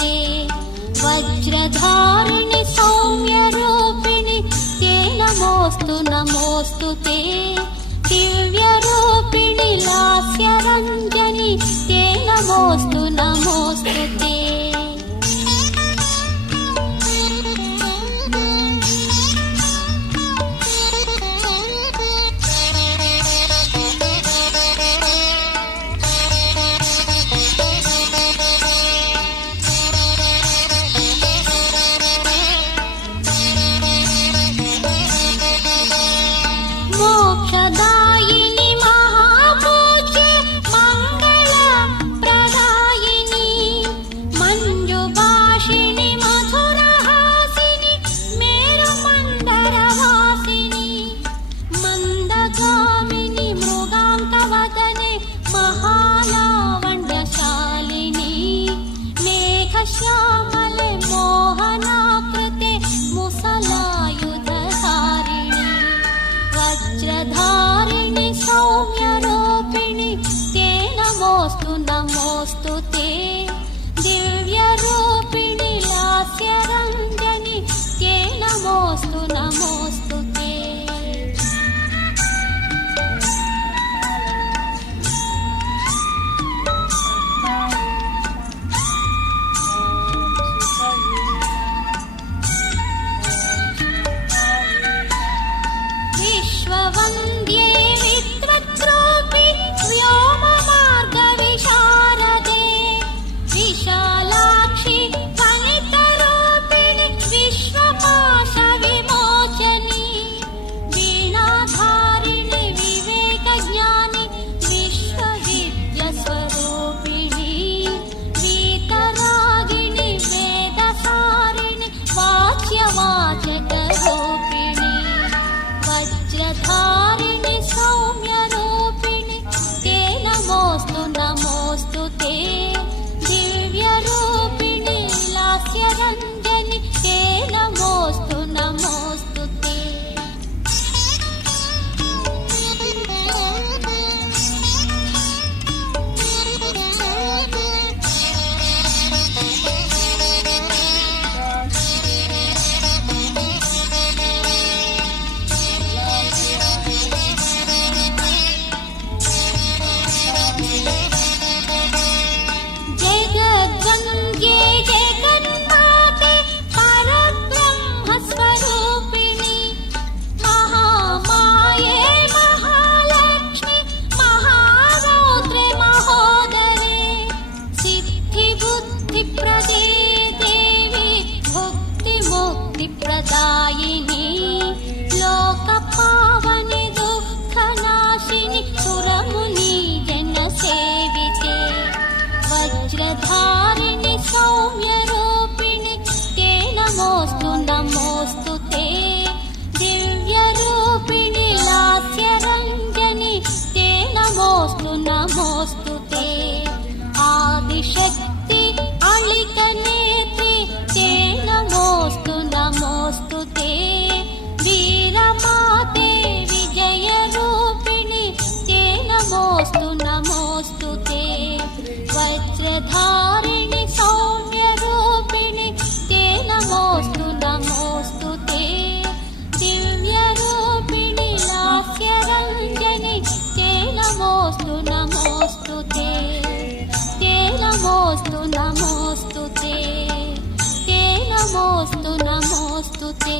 ते वज्रधारिणि सौम्यरूपिणि ते नमोऽस्तु ते दिव्यरूपिणि लास्यरञ्जनि ते नमोऽस्तु ते मोक्षदायिनि महापूज्य मङ्गलप्रदायिनि मञ्जुभाषिणि मधुरहासिनि मेरुमण्डलवासिनि मन्दगामिनि मृगान्तवदने महालावण्यशालिनि मेघश्यामले मोहनाकृते मुसलायुधधारिणि वज्रधारिणि सौम्यरूपिणि ते नमोऽस्तु ते दिव्यरूपिणि लास्यरञ्जनि ते नमोऽस्तु ते विश्ववन्द्ये विद्वद्रूपि व्योममार्गविशारदे विशालाक्षि फलितरूपिणि विश्वपाशविमोचनि वीणाधारिणि विवेकज्ञानि विश्वविद्यास्वरूपिणि वीतरागिणि वेदसारिणि वाच्यवाचकरूपिणि वज्रधारिणि सौम्यरूपिणि ते नमोऽस्तु ते दिव्यरूपिणि लास्यरञ्जनि ते नमोऽस्तु ते जगद्वन्द्ये जगन्माते परब्रह्मस्वरूपिणि महामाये महालक्ष्मि महारौद्रे महोदरे सिद्धिबुद्धिप्रदे देवी भुक्तिमुक्तिप्रदायिनि लोकपावनि दुःखनाशिनि सुरमुनि जनसेविते वज्रधारिणि सौम्यरूपिणि ते नमोऽस्तु ते दिव्यरूपिणि लास्यरञ्जनि ते नमोऽस्तु ते आदिशक्ति अलिकनेत्रि ते नमोऽस्तु ते वीरमाते विजयरूपिणि ते नमोऽस्तु ते वज्रधारिणि सौम्यरूपिणि ते नमोऽस्तु ते दिव्यरूपिणि लास्यरञ्जनि ते नमोऽस्तु ते नमोऽस्तु ते